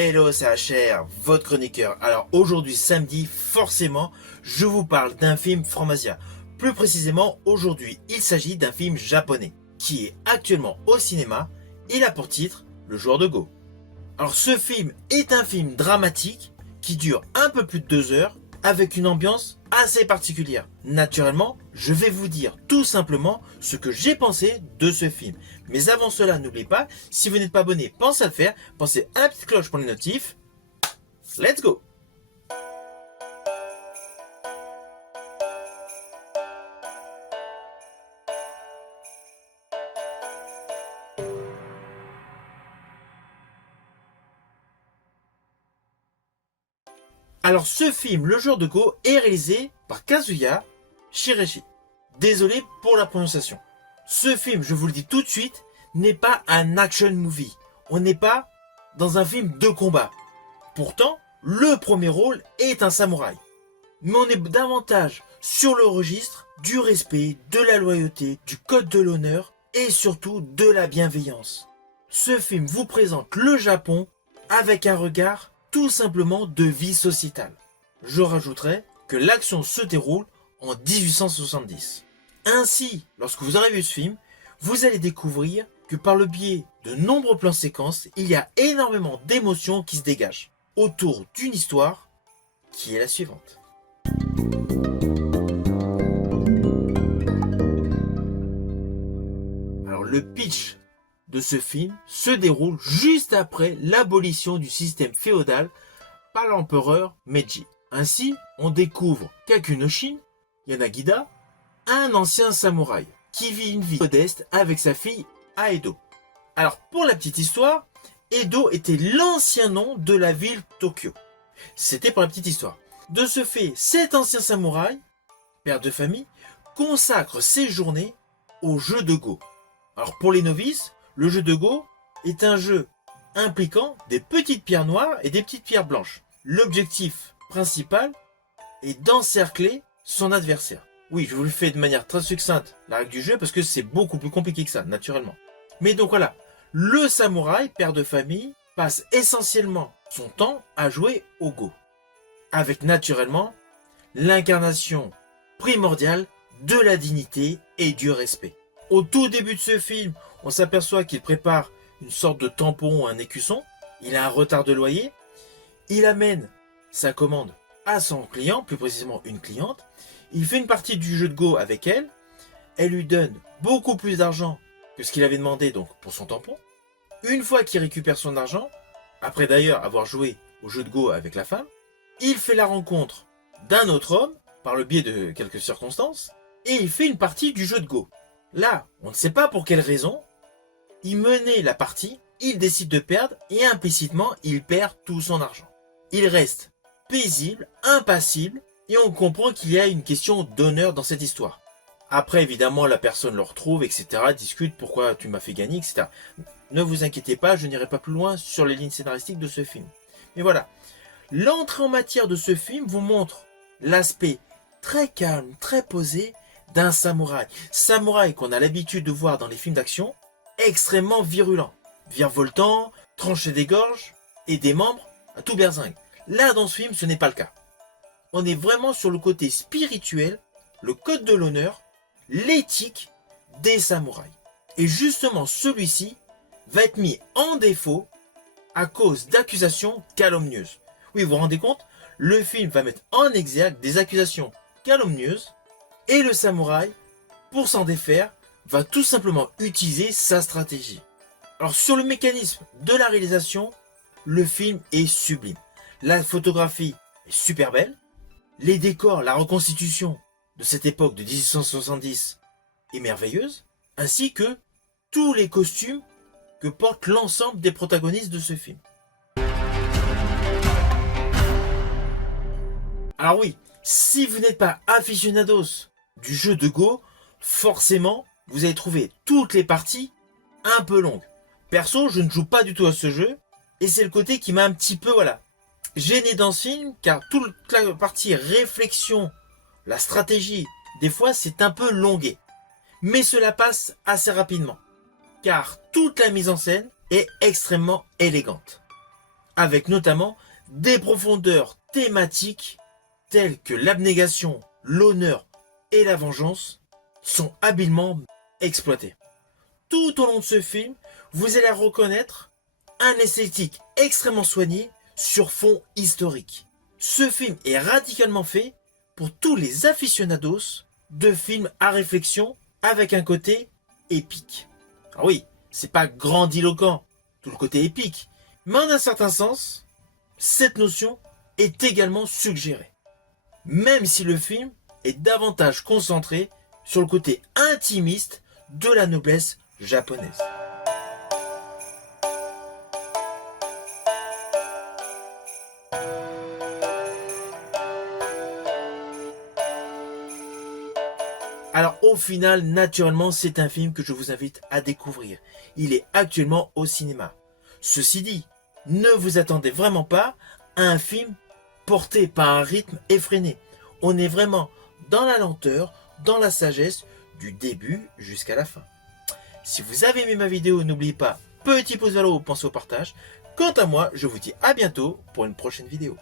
Hello, c'est HR, votre chroniqueur. Alors aujourd'hui samedi, forcément, je vous parle d'un film Franc-Masia. Plus précisément, aujourd'hui, il s'agit d'un film japonais qui est actuellement au cinéma. Il a pour titre Le Joueur de Go. Alors ce film est un film dramatique qui dure un peu plus de 2 heures avec une ambiance assez particulière. Naturellement, je vais vous dire tout simplement ce que j'ai pensé de ce film. Mais avant cela, n'oubliez pas, si vous n'êtes pas abonné, pensez à le faire. Pensez à la petite cloche pour les notifs. Let's go! Alors ce film, Le Joueur de Go, est réalisé par Kazuya Shireshi. Désolé pour la prononciation. Ce film, je vous le dis tout de suite, n'est pas un action movie. On n'est pas dans un film de combat. Pourtant, le premier rôle est un samouraï. Mais on est davantage sur le registre du respect, de la loyauté, du code de l'honneur et surtout de la bienveillance. Ce film vous présente le Japon avec un regard tout simplement de vie sociétale. Je rajouterai que l'action se déroule en 1870. Ainsi, lorsque vous aurez vu ce film, vous allez découvrir que par le biais de nombreux plans séquences, il y a énormément d'émotions qui se dégagent autour d'une histoire qui est la suivante. Alors le pitch de ce film se déroule juste après l'abolition du système féodal par l'empereur Meiji. Ainsi, on découvre qu'Akunoshin, Yanagida, un ancien samouraï qui vit une vie modeste avec sa fille à Edo. Alors pour la petite histoire, Edo était l'ancien nom de la ville Tokyo. C'était pour la petite histoire. De ce fait, cet ancien samouraï, père de famille, consacre ses journées au jeu de Go. Alors pour les novices, le jeu de Go est un jeu impliquant des petites pierres noires et des petites pierres blanches. L'objectif principal est d'encercler son adversaire. Oui, je vous le fais de manière très succincte, la règle du jeu, parce que c'est beaucoup plus compliqué que ça, naturellement. Mais donc voilà, le samouraï, père de famille, passe essentiellement son temps à jouer au Go. Avec naturellement l'incarnation primordiale de la dignité et du respect. Au tout début de ce film, on s'aperçoit qu'il prépare une sorte de tampon ou un écusson. Il a un retard de loyer. Il amène sa commande à son client, plus précisément une cliente. Il fait une partie du jeu de Go avec elle. Elle lui donne beaucoup plus d'argent que ce qu'il avait demandé donc pour son tampon. Une fois qu'il récupère son argent, après d'ailleurs avoir joué au jeu de Go avec la femme, il fait la rencontre d'un autre homme par le biais de quelques circonstances et il fait une partie du jeu de Go. Là, on ne sait pas pour quelle raison, il menait la partie, il décide de perdre et implicitement il perd tout son argent. Il reste paisible, impassible et on comprend qu'il y a une question d'honneur dans cette histoire. Après évidemment la personne le retrouve, etc., discute pourquoi tu m'as fait gagner, etc. Ne vous inquiétez pas, je n'irai pas plus loin sur les lignes scénaristiques de ce film. Mais voilà, l'entrée en matière de ce film vous montre l'aspect très calme, très posé d'un samouraï. Samouraï qu'on a l'habitude de voir dans les films d'action, extrêmement virulent. Virevoltant, trancher des gorges et des membres à tout berzingue. Là, dans ce film, ce n'est pas le cas. On est vraiment sur le côté spirituel, le code de l'honneur, l'éthique des samouraïs. Et justement, celui-ci va être mis en défaut à cause d'accusations calomnieuses. Oui, vous vous rendez compte? Le film va mettre en exergue des accusations calomnieuses et le samouraï, pour s'en défaire, va tout simplement utiliser sa stratégie. Alors sur le mécanisme de la réalisation, le film est sublime. La photographie est super belle. Les décors, la reconstitution de cette époque de 1870 est merveilleuse. Ainsi que tous les costumes que portent l'ensemble des protagonistes de ce film. Alors oui, si vous n'êtes pas aficionados du jeu de Go, forcément, vous allez trouver toutes les parties un peu longues. Perso, je ne joue pas du tout à ce jeu, et c'est le côté qui m'a un petit peu, gêné dans ce film, car toute la partie réflexion, la stratégie, des fois, c'est un peu longué. Mais cela passe assez rapidement, car toute la mise en scène est extrêmement élégante. avec notamment des profondeurs thématiques telles que l'abnégation, l'honneur et la vengeance sont habilement exploitées. Tout au long de ce film, vous allez reconnaître un esthétique extrêmement soigné sur fond historique. Ce film est radicalement fait pour tous les aficionados de films à réflexion avec un côté épique. Alors oui, c'est pas grandiloquent, tout le côté épique, mais en un certain sens, cette notion est également suggérée. Même si le film est davantage concentré sur le côté intimiste de la noblesse japonaise. Alors au final, naturellement, c'est un film que je vous invite à découvrir. Il est actuellement au cinéma. Ceci dit, ne vous attendez vraiment pas à un film porté par un rythme effréné. On est vraiment dans la lenteur, dans la sagesse, du début jusqu'à la fin. Si vous avez aimé ma vidéo, n'oubliez pas, petit pouce vers le haut, pensez au partage. Quant à moi, je vous dis à bientôt pour une prochaine vidéo.